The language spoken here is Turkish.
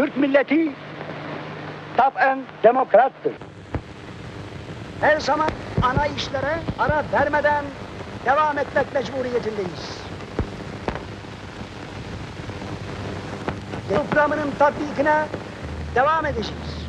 Türk milleti taben demokrattır. Her zaman ana işlere ara vermeden devam etmek mecburiyetindeyiz. Programının tatbikine devam edeceğiz.